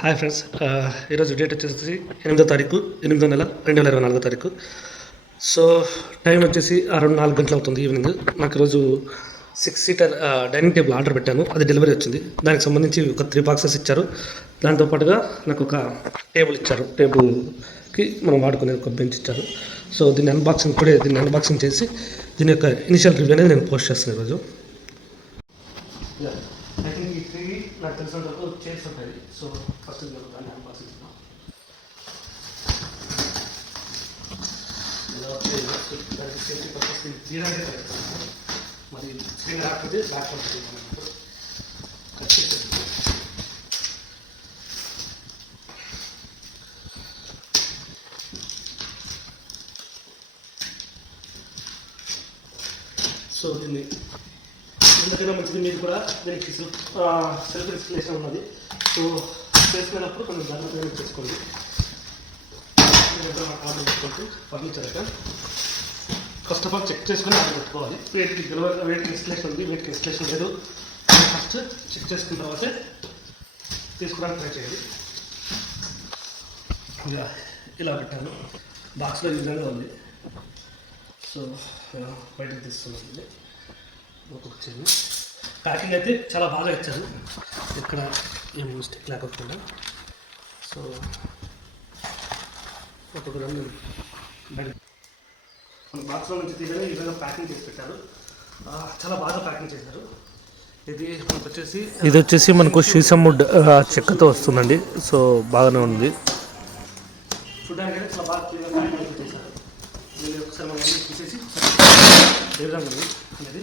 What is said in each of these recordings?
Hi friends uh, ఈరోజు date వచ్చేసి ఎనిమిదో తారీఖు ఎనిమిదో నెల రెండు వేల ఇరవై నాలుగో తారీఖు. సో టైం వచ్చేసి అరౌండ్ నాలుగు గంటలు అవుతుంది ఈవినింగ్ నాకు ఈరోజు six seater dining table order పెట్టాను. అది డెలివరీ వచ్చింది. దానికి సంబంధించి ఒక త్రీ బాక్సెస్ ఇచ్చారు. దాంతో పాటుగా నాకు ఒక టేబుల్ ఇచ్చారు. టేబుల్కి మనం వాడుకునే ఒక బెంచ్ ఇచ్చారు. సో దీన్ని అన్బాక్సింగ్ ఇప్పుడే దీన్ని అన్బాక్సింగ్ చేసి దీని యొక్క ఇనిషియల్ రివ్యూ అనేది నేను పోస్ట్ చేస్తాను ఈరోజు. ఐ నాకు తెలిసిన వరకు చైర్స్ సో ఫస్ట్ దాన్ని అన్బాక్సింగ్ సేఫ్టీ పర్పస్ మరి స్క్రీన్ రాకపోతే బ్యాక్ అవుతుంది కట్ చేసేది సో దీన్ని ఎందుకైనా మంచిది మీరు కూడా దీనికి సెల్ఫ్ సెల్ఫ్ ఉన్నది. సో చేసుకునేటప్పుడు కొంచెం జాగ్రత్తగా చేసుకోండి. ఆర్డర్ పెట్టుకోవచ్చు ఫర్నిచర్ అయితే ఫస్ట్ ఆఫ్ ఆల్ చెక్ చేసుకొని ఆర్డర్ పెట్టుకోవాలి. వెయిట్కి డెలివరీ వెయిట్ ఇన్స్టలేషన్ ఉంది వెయిట్ ఇన్స్టలేషన్ లేదు. ఫస్ట్ చెక్ చేసుకున్న తర్వాతే తీసుకోవడానికి ట్రై చేయండి. ఇలా ఇలా పెట్టాను. బాక్స్లో ఈ ఉంది. సో బయటకు తీస్తున్నాను. వచ్చింది ప్యాకింగ్ అయితే చాలా బాగా ఇచ్చారు. ఇక్కడ ఏం మిస్టేక్ లేకపోకుండా సో ఒక రెండు మన బాక్స్లో నుంచి తీయగానే ఈ విధంగా ప్యాకింగ్ చేసి పెట్టారు. చాలా బాగా ప్యాకింగ్ చేశారు. ఇది మనకు వచ్చేసి ఇది వచ్చేసి మనకు షీసమ్ముడ్ చెక్కతో వస్తుందండి. సో బాగానే ఉంది. చూడడానికి చాలా బాగా క్లియర్గా చేశారు. దీన్ని ఒకసారి మనం తీసేసి అనేది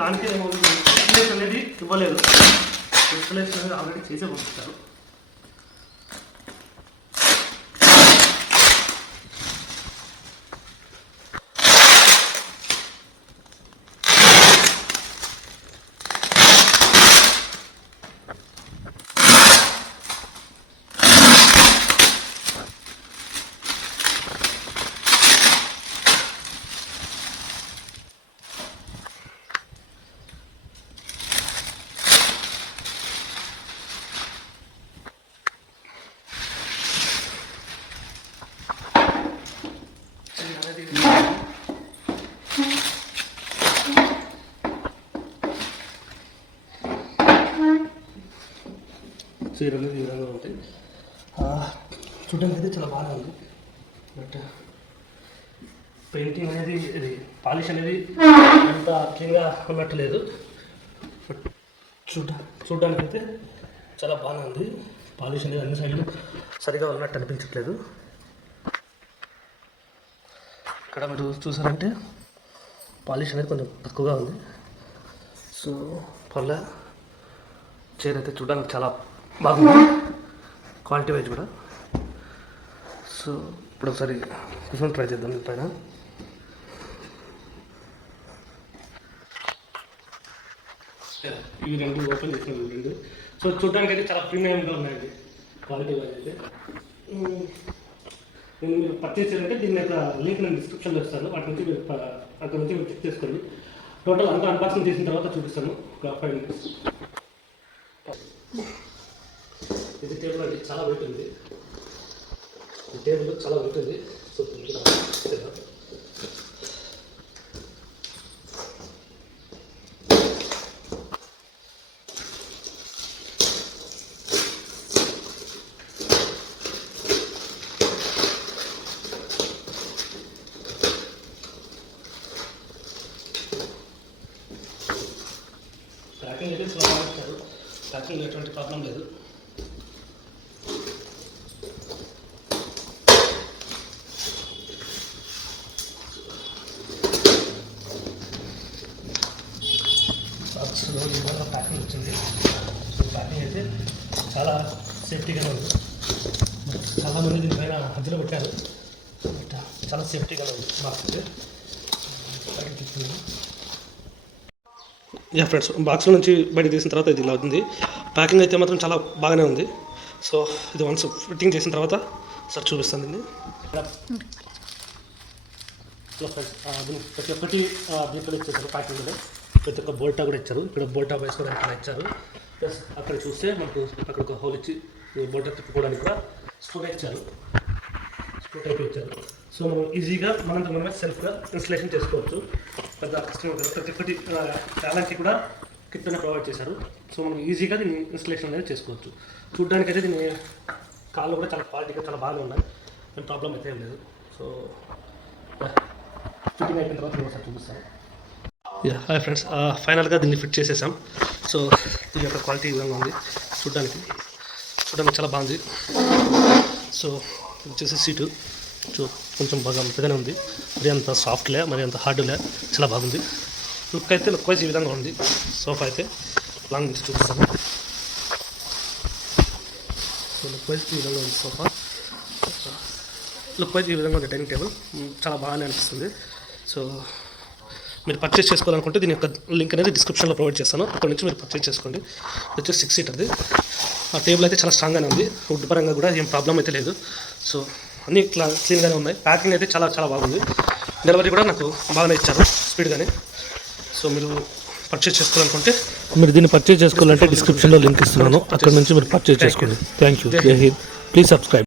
దానికి ఇన్స్టలేషన్ అనేది ఇవ్వలేదు. ఇన్స్టలేషన్ అనేది ఆల్రెడీ చేసే పంపిస్తారు ఇది అనేది చీర అనేది ఈ విధంగా ఉంటాయి. చూడడానికి అయితే చాలా బాగా ఉంది. బట్ పెయింటింగ్ అనేది ఇది పాలిష్ అనేది అంత క్లీన్గా ఉన్నట్టు లేదు బట్ చూడ చూడడానికి అయితే చాలా బాగా ఉంది. పాలిష్ అనేది అన్ని సైడ్లు సరిగా ఉన్నట్టు అనిపించట్లేదు. ఇక్కడ మీరు చూసారంటే పాలిష్ అనేది కొంచెం తక్కువగా ఉంది. సో పర్లే చైర్ అయితే చూడడానికి చాలా బాగుంది. క్వాలిటీ వైజ్ కూడా. సో ఇప్పుడు ఒకసారి కూర్చొని ట్రై చేద్దాం పైన. ఇవి రెండు ఓపెన్ చేసిన రెండు. సో చూడడానికి అయితే చాలా ప్రీమియంగా ఉన్నాయండి. క్వాలిటీ వైజ్ అయితే. నేను మీరు పర్చేస్ చేయాలంటే దీని యొక్క లింక్ నేను డిస్క్రిప్షన్లో ఇస్తాను. వాటి నుంచి మీరు అక్కడ నుంచి మీరు చెక్ చేసుకోండి. టోటల్ అంతా అన్బాక్సింగ్ చేసిన తర్వాత చూపిస్తాను. ఒక ఫైవ్ మినిట్స్ ఇది టేబుల్ అండి చాలా వెయిట్ ఉంది. ఈ టేబుల్ చాలా వెయిట్ ఉంది. సో ప్యాకింగ్ అయితే స్లో బాగా ప్యాకింగ్ ఎటువంటి ప్రాబ్లం లేదు బాక్స్లో ఈ విధంగా ప్యాకింగ్ వచ్చింది సో ప్యాకింగ్ అయితే చాలా సేఫ్టీగానే ఉంది. చాలామంది దీనిపైన మధ్యలో పెట్టారు. బట్ చాలా సేఫ్టీగానే ఉంది. బాక్స్ యా ఫ్రెండ్స్ బాక్స్లో నుంచి బయట తీసిన తర్వాత ఇది ఇలా ఉంది ప్యాకింగ్ అయితే మాత్రం చాలా బాగానే ఉంది. సో ఇది వన్స్ ఫిట్టింగ్ చేసిన తర్వాత సార్ చూపిస్తాను దీన్ని. ఇలా ఫ్రెండ్స్ దీనికి ప్రతి ఒక్కటి దీంట్లో ఇచ్చేసారు ప్యాకింగ్ మీద ప్రతి ఒక్క బోల్టా కూడా ఇచ్చారు. ఇక్కడ బోల్టా వేసుకోవడానికి ఇచ్చారు. ప్లస్ అక్కడ చూస్తే మనకు అక్కడ ఒక హోల్ ఇచ్చి బోటర్ తిప్పుకోవడానికి కూడా స్క్రూ ఇచ్చారు. స్క్రూ టైప్ ఇచ్చారు. సో మనం ఈజీగా మనంత మనమే సెల్ఫ్గా ఇన్స్టలేషన్ చేసుకోవచ్చు. పెద్ద కష్టం ప్రతి ఒక్కటి టాలెంట్కి కూడా కిట్ ప్రొవైడ్ చేశారు. సో మనం ఈజీగా దీన్ని ఇన్స్టలేషన్ అనేది చేసుకోవచ్చు. చూడ్డానికి అయితే దీని కాళ్ళు కూడా చాలా క్వాలిటీగా చాలా బాగా ఉన్నాయి. ప్రాబ్లం అయితే ఏం లేదు. సో ఫిట్టింగ్ అయిపోయిన తర్వాత ఒకసారి చూపిస్తాను. హాయ్ ఫ్రెండ్స్ ఫైనల్గా దీన్ని ఫిట్ చేసేసాం. సో దీని యొక్క క్వాలిటీ విధంగా ఉంది. చూడడానికి. చూడడానికి చాలా బాగుంది. సో వచ్చేసి సీటు చూ కొంచెం బాగా మెత్తగానే ఉంది. మరి అంత సాఫ్ట్లే మరి అంత హార్డ్లే చాలా బాగుంది. లుక్ అయితే లుక్ వైజ్ ఈ విధంగా ఉంది. సోఫా అయితే లాంగ్ నుంచి చూపిస్తాను. లుక్ వైజ్ ఈ విధంగా ఉంది సోఫా లుక్ వైజ్ ఈ విధంగా ఉంది డైనింగ్ టేబుల్ hmm, చాలా బాగానే అనిపిస్తుంది. సో మీరు పర్చేస్ చేసుకోవాలనుకుంటే దీని యొక్క లింక్ అనేది డిస్క్రిప్షన్లో ప్రొవైడ్ చేస్తాను. అక్కడ నుంచి మీరు పర్చేస్ చేసుకోండి. ఇది వచ్చేసి సిక్స్ సీటర్ది ఆ టేబుల్ అయితే చాలా స్ట్రాంగ్గానే ఉంది. వుడ్ పరంగా కూడా ఏం ప్రాబ్లం అయితే లేదు. సో అన్నీ క్లా క్లీన్గానే ఉన్నాయి. ప్యాకింగ్ అయితే చాలా చాలా బాగుంది. డెలివరీ కూడా నాకు బాగానే ఇచ్చారు. స్పీడ్గానే సో మీరు పర్చేస్ చేసుకోవాలనుకుంటే మీరు దీన్ని పర్చేజ్ చేసుకోవాలంటే డిస్క్రిప్షన్లో లింక్ ఇస్తున్నాను. అక్కడ నుంచి మీరు పర్చేజ్ చేసుకోండి. Thank you please subscribe